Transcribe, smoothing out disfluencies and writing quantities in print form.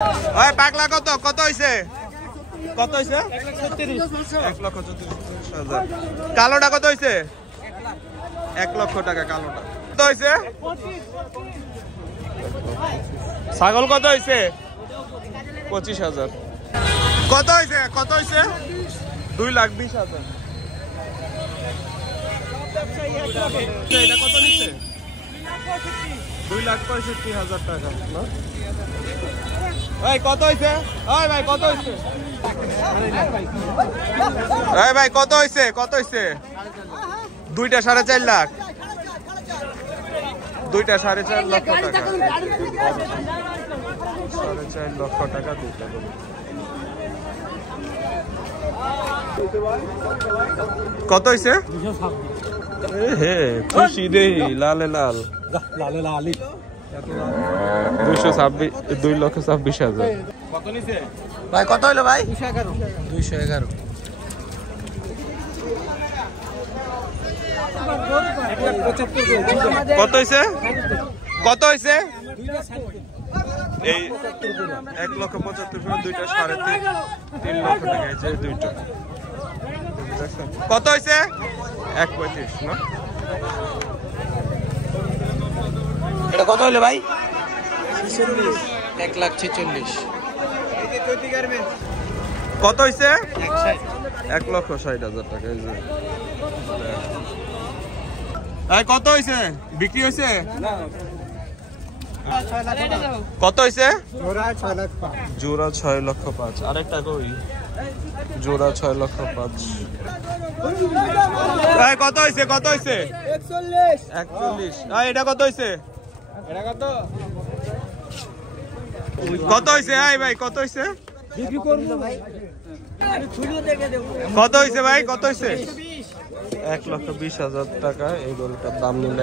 ওই পাগলা কত কত হইছে? কত হইছে? 1,34,000। কালোটা কত হইছে? 1 লক্ষ টাকা কালোটা। কত হইছে? ছাগল কত হইছে? 25,000। কত হইছে? কত হইছে? 2,20,000। এটা কত নিচ্ছে? 2,65,000 টাকা। ভাই কত হইছে? ওই ভাই কত হইছে? এই ভাই কত হইছে? কত হইছে? দুইটা 4.5 লাখ। দুইটা 4.5 লক্ষ টাকা। 4.5 লক্ষ টাকা দুইটা। কত হইছে? হে খুশি দেই লালে লাল। লালে লালি 2,26,000। কত নিছে ভাই? কত হইলো ভাই? 211। কত হইছে? কত হইছে? এই 1,75,000 দুইটা 3.5 লক্ষ টাকা এই দুইটা। কত হইছে? 1.35 না? এটা কত হইলো ভাই? 1,46,000। কত হইছে? 1,60,000 টাকা। এই কত হইছে? বিক্রি হইছে? কত হইছে? জোড়া 6,05,000। আরেকটা কই? জোড়া 6,05,000। এই কত হইছে? কত হইছে? 41। এটা কত হইছে? এটা কত? কত হইছে? এই ভাই কত হইছে? বিক্রি করব ভাই। আমি ছুরিও দেখে দেব। কত হইছে ভাই? কত হইছে? 1,20,000 টাকা। এই গরুটার দাম নিলে